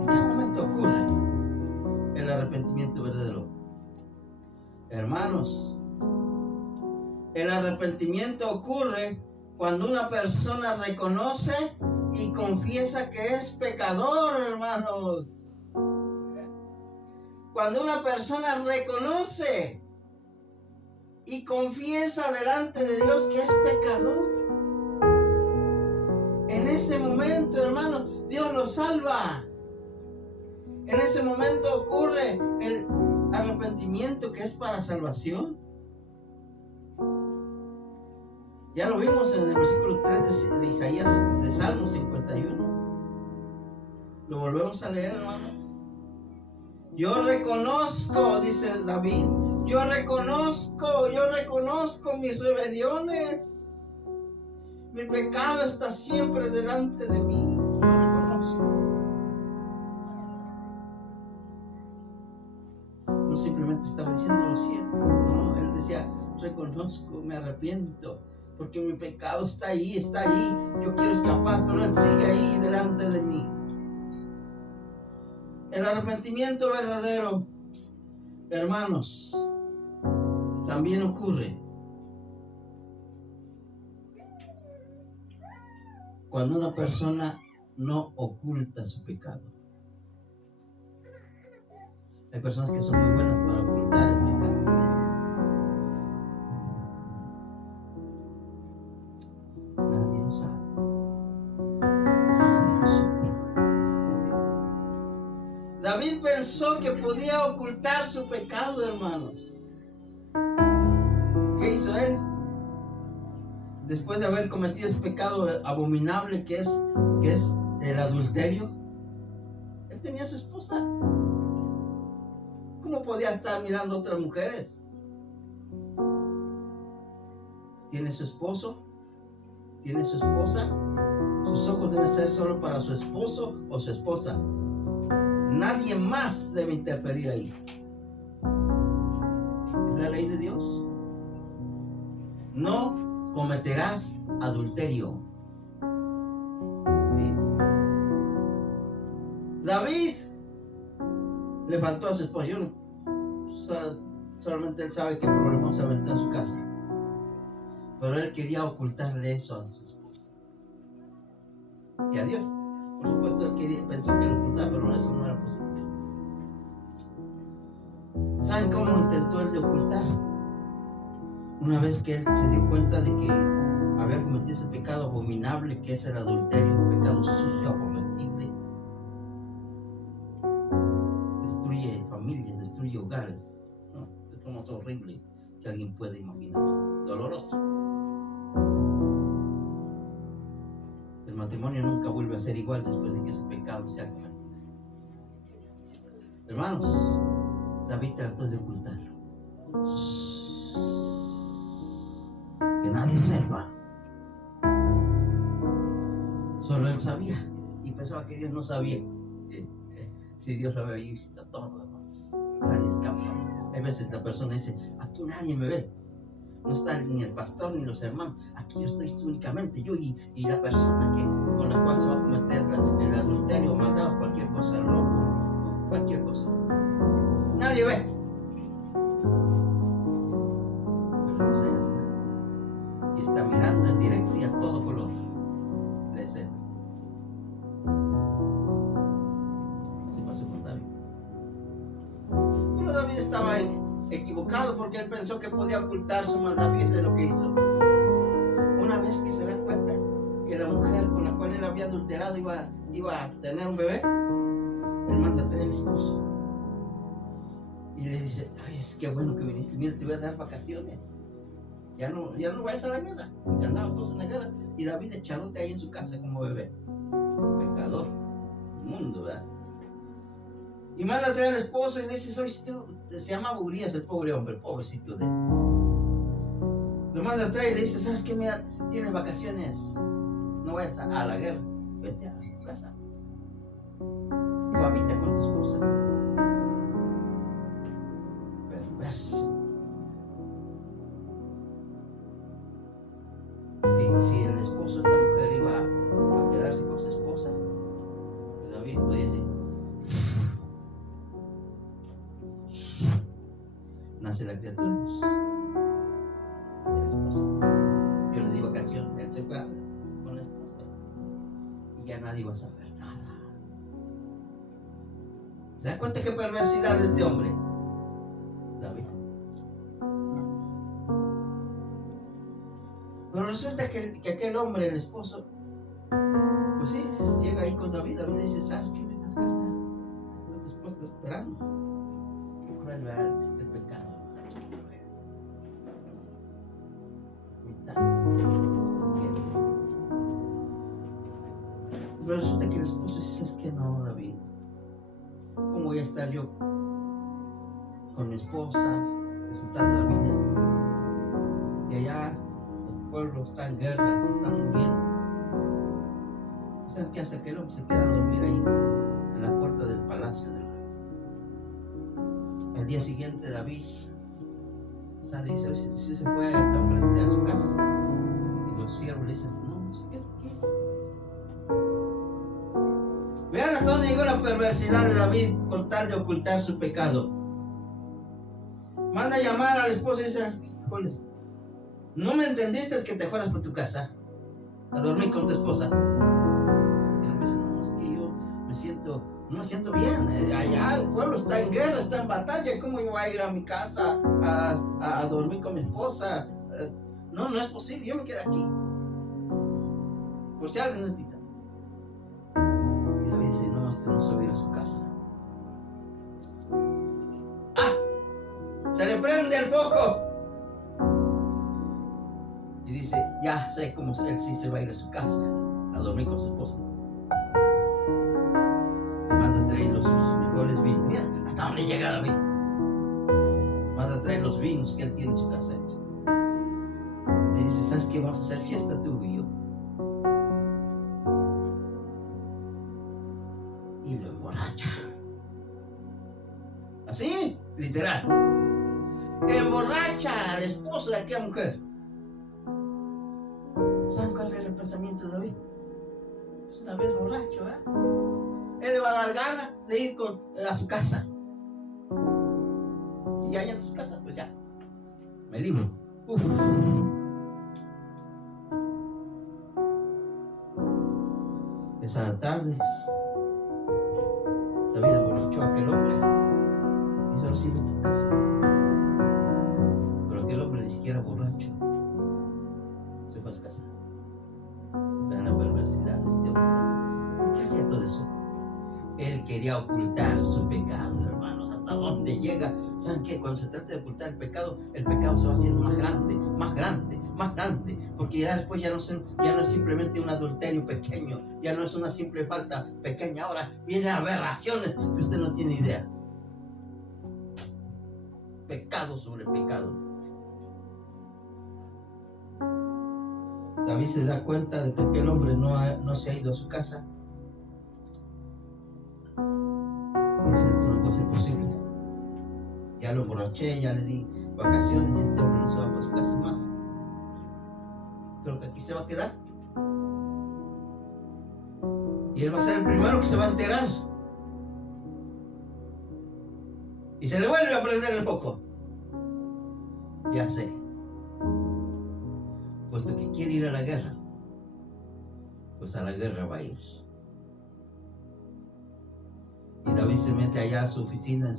¿En qué momento ocurre el arrepentimiento verdadero? Hermanos, el arrepentimiento ocurre cuando una persona reconoce y confiesa que es pecador, hermanos. Cuando una persona reconoce y confiesa delante de Dios que es pecador, en ese momento, hermano, Dios lo salva. En ese momento ocurre el arrepentimiento que es para salvación. Ya lo vimos en el versículo 3 de Isaías, de Salmo 51. Lo volvemos a leer, hermano. Yo reconozco, dice David, yo reconozco mis rebeliones. Mi pecado está siempre delante de mí. Lo reconozco. No simplemente estaba diciendo lo siento, no, él decía: reconozco, me arrepiento, porque mi pecado está ahí. Yo quiero escapar, pero él sigue ahí delante de mí. El arrepentimiento verdadero, hermanos, también ocurre cuando una persona no oculta su pecado. Hay personas que son muy buenas para ocultar el pecado. Nadie lo sabe. Nadie lo supo. David pensó que podía ocultar su pecado, hermanos. ¿Qué hizo él? Después de haber cometido ese pecado abominable que es el adulterio, él tenía a su esposa. ¿Cómo podía estar mirando a otras mujeres? Tiene su esposo, tiene su esposa. Sus ojos deben ser solo para su esposo o su esposa. Nadie más debe interferir ahí. Es la ley de Dios. No cometerás adulterio. ¿Sí? David le faltó a su esposa. Solamente él sabe que el problema se aventó en su casa. Pero él quería ocultarle eso a su esposa y a Dios. Por supuesto, él pensó que lo ocultaba, pero eso no era posible. ¿Saben cómo intentó él de ocultar? Una vez que él se dio cuenta de que había cometido ese pecado abominable que es el adulterio, un pecado sucio, aborrecible, destruye familias, destruye hogares, ¿no? Es lo más horrible que alguien puede imaginar, doloroso. El matrimonio nunca vuelve a ser igual después de que ese pecado se ha cometido. Hermanos, David trató de ocultarlo. Que nadie sepa. Solo él sabía. Y pensaba que Dios no sabía. Si Dios lo había visto todo, hermanos. Nadie escapa. Hay veces la persona dice: aquí nadie me ve. No está ni el pastor ni los hermanos. Aquí yo estoy únicamente yo y la persona con la cual se va a cometer el adulterio, maldad o cualquier cosa, el robo, cualquier cosa. Nadie ve. Pero Dios allá está. Y está mirando en directo y a todo color la escena. Así pasó con David. Pero David estaba equivocado porque él pensó que podía ocultar su maldad. Fíjese lo que hizo. Una vez que se da cuenta que la mujer con la cual él había adulterado iba a tener un bebé, él manda a traer al esposo y le dice: ay, es que bueno que viniste, mira, te voy a dar vacaciones, ya no vayas a la guerra. Ya andaban todos en la guerra y David echándote ahí en su casa como bebé, pecador, inmundo, ¿verdad? Y manda a traer al esposo y le dice: se llama Urías, el pobre hombre, pobrecito de él. Lo manda a traer y le dice: ¿sabes qué? Mira, tienes vacaciones, no vayas a la guerra, vete a tu casa, cohabita con tu esposa. Perverso. Si el esposo de esta mujer iba a quedarse con su esposa, pues David podía decir: nace la criatura, el esposo, yo le di vacaciones, él se fue con la esposa y ya nadie va a saber nada. ¿Se da cuenta qué perversidad de este hombre, David? Pero resulta que aquel hombre, el esposo, pues sí, llega ahí con David. David le dice: ¿sabes qué? Vete a casa, tu esposa está esperando. Qué cruel, ¿verdad? El pecado. Pero resulta que el esposo dice: ¿sabes qué? No, David, ¿cómo voy a estar yo con mi esposa disfrutando la vida? Y allá el pueblo está en guerra, se está muriendo. ¿Sabes qué hace aquel hombre? Se queda a dormir ahí en la puerta del palacio del rey. Al día siguiente David sale y dice: si se fue el hombre a su casa. Y los siervos le dicen: no, se queda aquí. Vean hasta dónde llegó la perversidad de David con tal de ocultar su pecado. Manda a llamar al esposo y dice: híjoles, ¿no me entendiste que te fueras por tu casa a dormir con tu esposa? Y él me dice: no, es que yo no me siento bien. Allá el pueblo está en guerra, está en batalla. ¿Cómo yo voy a ir a mi casa a dormir con mi esposa? No es posible, yo me quedo aquí. Por si alguien necesita. Y David dice: no, usted no se va a ir a su casa. Se le prende el foco. Y dice, ya sé cómo él sí se va a ir a su casa a dormir con su esposa. Y manda a traer los mejores vinos. Mira hasta dónde llega David. Manda a traer los vinos que él tiene en su casa. Y dice, ¿sabes qué? Vamos a hacer fiesta tú y yo. Y lo emborracha. Así, literal. Emborracha al esposo de aquella mujer. ¿Saben cuál era el pensamiento de David? Pues una vez borracho, él le va a dar ganas de ir a su casa. Y allá en su casa, pues ya, me libro. Uf. Esa tarde, David emborrachó a aquel hombre y dice, ahora sí vete a tu casa. Pero aquel hombre ni siquiera borracho se fue a su casa. Vean la perversidad de este hombre. ¿Por qué hacía todo eso? Él quería ocultar su pecado, hermanos. ¿Hasta dónde llega? ¿Saben qué? Cuando se trata de ocultar el pecado se va haciendo más grande, más grande, más grande. Porque ya después ya no es simplemente un adulterio pequeño, ya no es una simple falta pequeña. Ahora vienen aberraciones que usted no tiene idea. Pecado sobre pecado. David se da cuenta de que aquel hombre no se ha ido a su casa. Dice, esto no puede ser posible. Ya lo emborraché, ya le di vacaciones y este hombre no se va para su casa más. Creo que aquí se va a quedar. Y él va a ser el primero que se va a enterar. Y se le vuelve a prender el foco. Ya sé. Puesto que quiere ir a la guerra, pues a la guerra va a ir. Y David se mete allá a su oficina,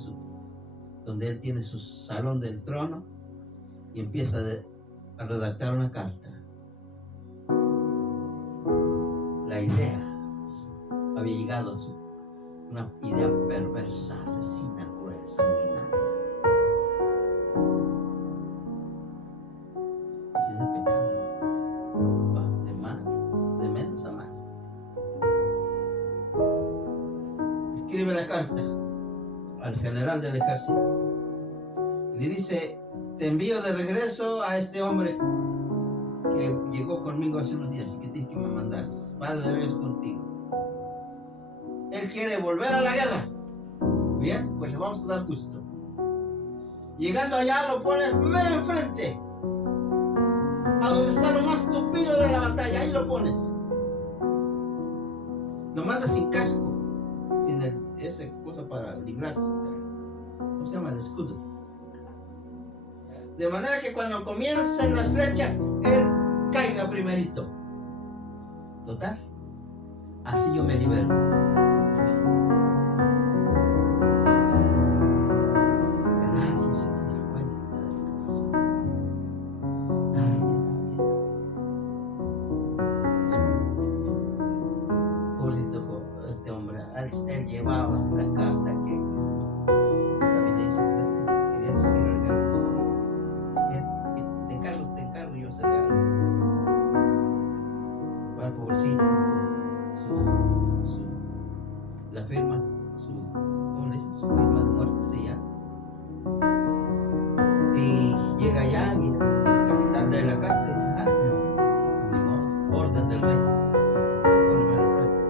donde él tiene su salón del trono, y empieza a redactar una carta. La idea había llegado a una idea perversa, asesina, cruel, sanguinaria. Así es el pecado. Va de menos a más. Escribe la carta al general del ejército. Le dice, te envío de regreso a este hombre que llegó conmigo hace unos días y que tienes que me mandaras. Va de regreso contigo. Él quiere volver a la guerra. Bien, pues le vamos a dar gusto. Llegando allá lo pones mero enfrente, a donde está lo más tupido de la batalla. Ahí lo pones. Lo mandas sin casco, sin esa cosa para librarse. ¿Cómo se llama? El escudo. De manera que cuando comiencen las flechas, él caiga primerito. Total, así yo me libero. Que nadie se va a dar cuenta de lo que pasó. Nadie. Pobrecito este hombre, él llevaba la carta que David le dice, vete, querías ir al guerra. Bien, te encargo, yo seré algo. Va el pobrecito, la firma, ¿cómo le dicen? Su firma de muerte se llama. Y llega allá y el capitán lee la carta y dice, ni modo, orden del rey. Pónmelo enfrente.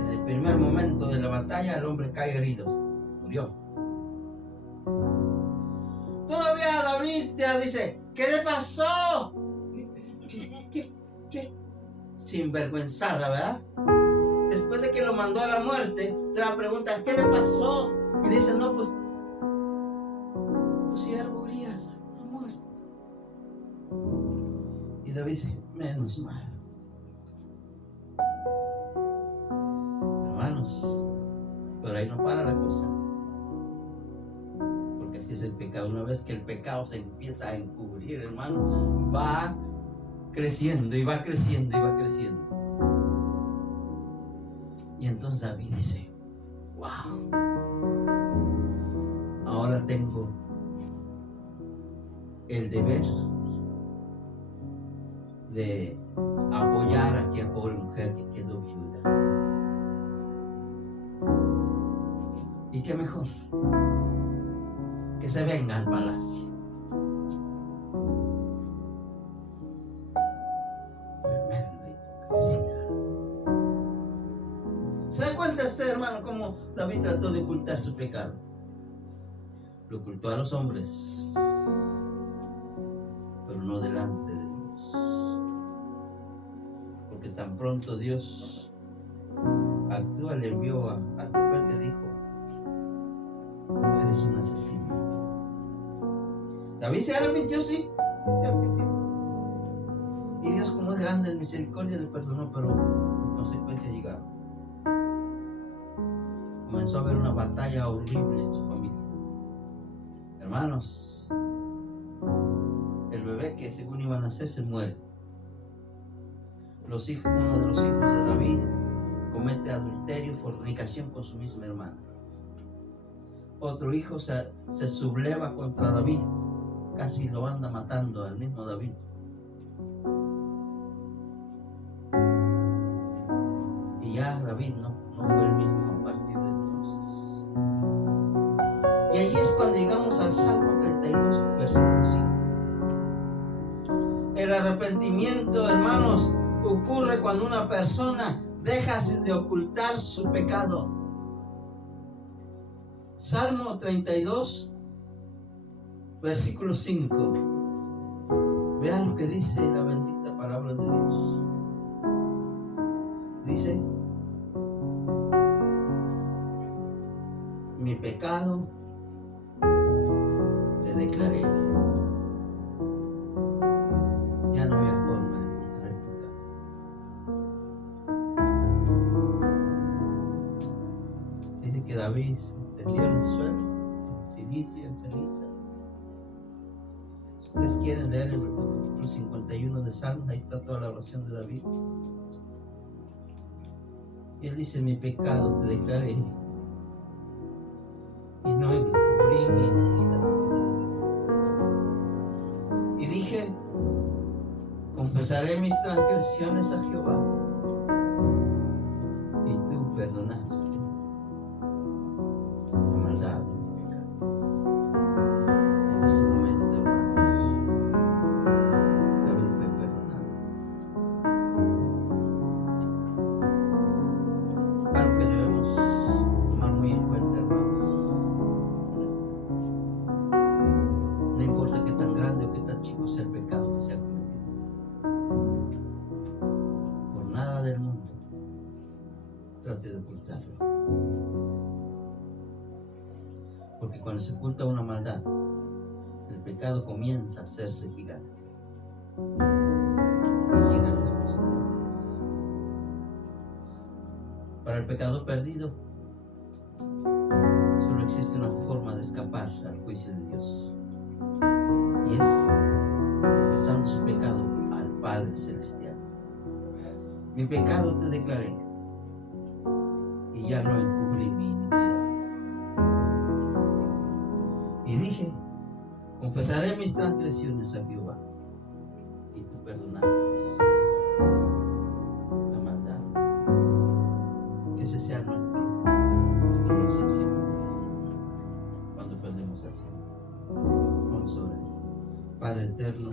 En el primer momento de la batalla el hombre cae herido, murió. Todavía David ya dice, ¿qué le pasó? ¿Qué? Sinvergüenzada, ¿verdad? Después de que lo mandó a la muerte, te va a preguntar, ¿qué le pasó? Y le dice, no, pues tu siervo Urías ha muerto. Y David dice, menos mal. Hermanos, pero ahí no para la cosa. Porque así es el pecado. Una vez que el pecado se empieza a encubrir, hermano, va creciendo y va creciendo y va creciendo. Y entonces David dice, wow, ahora tengo el deber de apoyar a aquella pobre mujer que quedó viuda. Y qué mejor que se venga al palacio. Tremenda hipocresía. ¿Se da cuenta usted, hermano, cómo David trató de ocultar su pecado? Lo ocultó a los hombres, pero no delante de Dios. Porque tan pronto Dios actúa, le envió al profeta y dijo: tú eres un asesino. David se arrepintió, sí, se arrepintió. Y Dios, como es grande en misericordia, le perdonó, pero las consecuencias llegaron. Comenzó a haber una batalla horrible en su familia. Hermanos, el bebé que según iba a nacer se muere. Uno de los hijos de David comete adulterio, fornicación con su misma hermana. Otro hijo se subleva contra David, casi lo anda matando al mismo David. Y ya David no fue el mismo a partir de entonces. Y allí es cuando llegamos al Salmo 32, versículo 5. El arrepentimiento, hermanos, ocurre cuando una persona deja de ocultar su pecado. Salmo 32, versículo 5. Vean lo que dice la bendita palabra de Dios. Dice: mi pecado te declaré. Ya no había forma de ocultar el pecado. Se dice que David tendió en el suelo, en ceniza. Si ustedes quieren leer el capítulo 51 de Salmos, ahí está toda la oración de David. Y él dice: mi pecado te declaré, y no encubrí mi iniquidad. Y dije: confesaré mis transgresiones a Jehová, y tú perdonaste la maldad de mi pecado. En ese momento, hermanos, David fue perdonado. Algo que debemos tomar muy en cuenta, hermanos. No importa qué tan grande o qué tan chico sea el pecado que se ha cometido, por nada del mundo trate de ocultarlo. Porque cuando se oculta una maldad, el pecado comienza a hacerse gigante y llegan las consecuencias. Para el pecador perdido, solo existe una forma de escapar al juicio de Dios, y es confesando su pecado al Padre Celestial. Mi pecado te declaré, y ya no encubrí mi iniquidad. Y dije: confesaré mis transgresiones a Jehová, y tú perdonaste la maldad. Que ese sea nuestra oración siempre cuando perdemos al Señor. Vamos a orar. Padre eterno,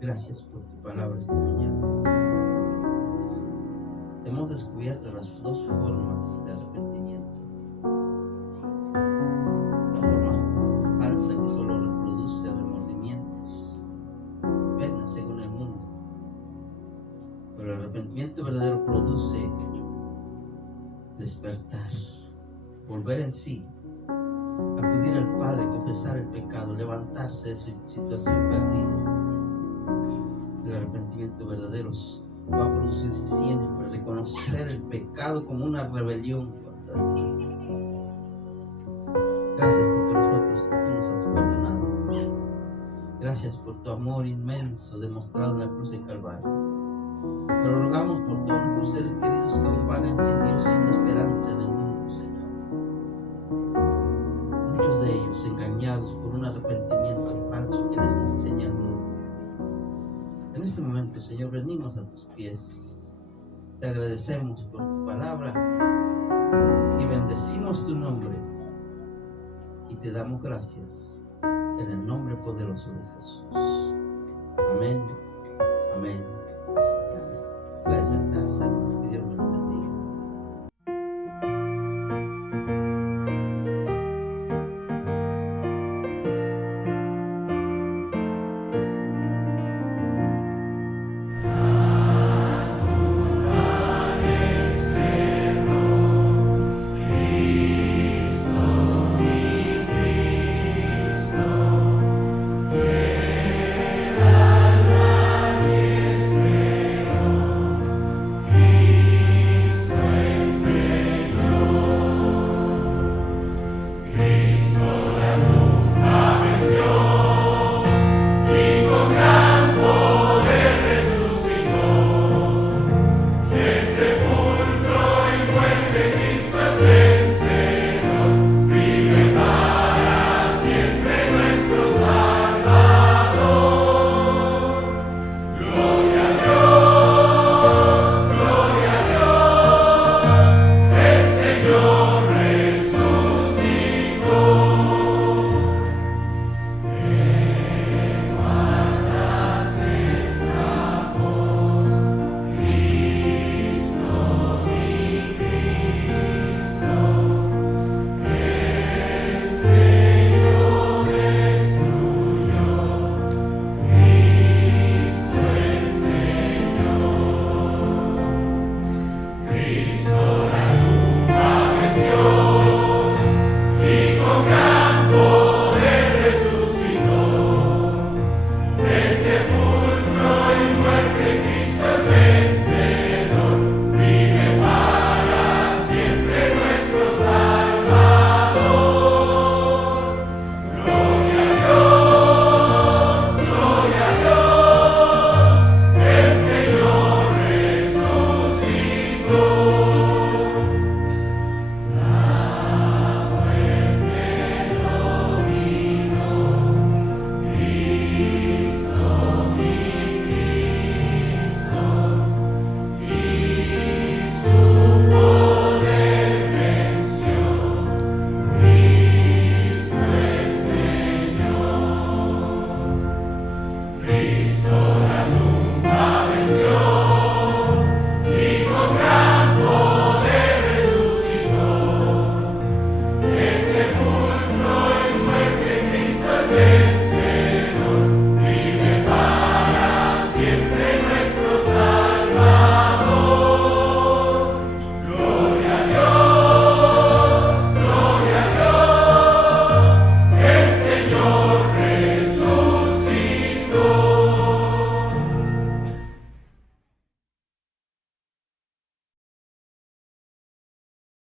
gracias por tu palabra esta mañana. Hemos descubierto las dos formas de arrepentimiento. La forma falsa, que solo reproduce remordimientos, penas según el mundo. Pero el arrepentimiento verdadero produce despertar, volver en sí, acudir al Padre, confesar el pecado, levantarse de su situación perdida. El arrepentimiento verdadero va a producir siempre reconocer el pecado como una rebelión contra Dios. Gracias porque nosotros tú nos has perdonado. Gracias por tu amor inmenso demostrado en la cruz de Calvario. Pero rogamos por todos nuestros seres queridos que aún vagan sin Dios, sin esperanza en el mundo, Señor. Muchos de ellos engañados por un arrepentimiento falso que les te agradecemos por tu palabra y bendecimos tu nombre y te damos gracias en el nombre poderoso de Jesús. Amén, amén.